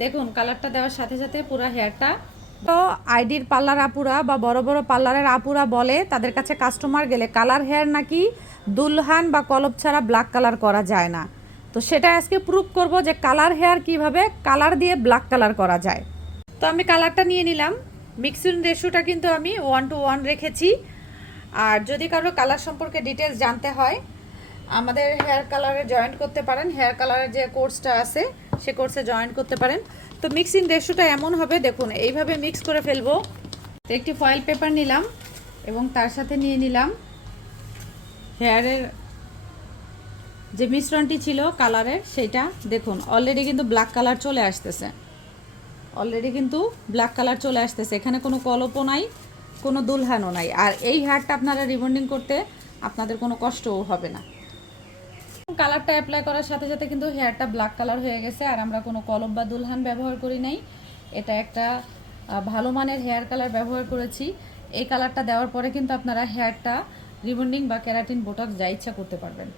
দেখুন কালারটা দেওয়ার সাথে সাথে পুরো হেয়ারটা তো আইডির পার্লার আপুরা বা বড় বড় পার্লারের আপুরা বলে তাদের কাছে কাস্টমার গেলে কালার হেয়ার নাকি দুলহান বা কলপ ছাড়া ব্ল্যাক কালার করা যায় না। তো সেটা আজকে প্রুভ করব যে কালার হেয়ার কিভাবে কালার দিয়ে ব্ল্যাক কালার করা যায়। তো আমি কালারটা নিয়ে নিলাম, মিক্সিং রেশিওটা কিন্তু আমি 1:1 রেখেছি। আর যদি কারো কালার সম্পর্কে ডিটেলস জানতে হয় আমাদের হেয়ার কালারে জয়েন্ট করতে পারেন, হেয়ার কালারের যে কোর্সটা আছে সে কোর্সে জয়েন্ট করতে পারেন। তো মিক্সিং রেশিওটা এমন হবে, দেখুন এইভাবে মিক্স করে ফেলবো। তো একটি ফয়েল পেপার নিলাম এবং তার সাথে নিয়ে নিলাম হেয়ারের যে মিশ্রণটি ছিল কালারের সেটা। দেখুন অলরেডি কিন্তু ব্ল্যাক কালার চলে আসতেছে, অলরেডি কিন্তু ব্ল্যাক কালার চলে আসতেছে, এখানে কোনো কলপও নাই, কোনো দুলহানও নাই। আর এই হেয়ারটা আপনারা রিবন্ডিং করতে আপনাদের কোনো কষ্টও হবে না। কালারটা অ্যাপ্লাই করার সাথে সাথে কিন্তু হেয়ারটা ব্ল্যাক কালার হয়ে গেছে, আর আমরা কোনো কলপ বা দুলহান ব্যবহার করি নাই। এটা একটা ভালো মানের হেয়ার কালার ব্যবহার করেছি। এই কালারটা দেওয়ার পরে কিন্তু আপনারা হেয়ারটা রিবন্ডিং বা কেরাটিন বোটক্স যা ইচ্ছা করতে পারবেন।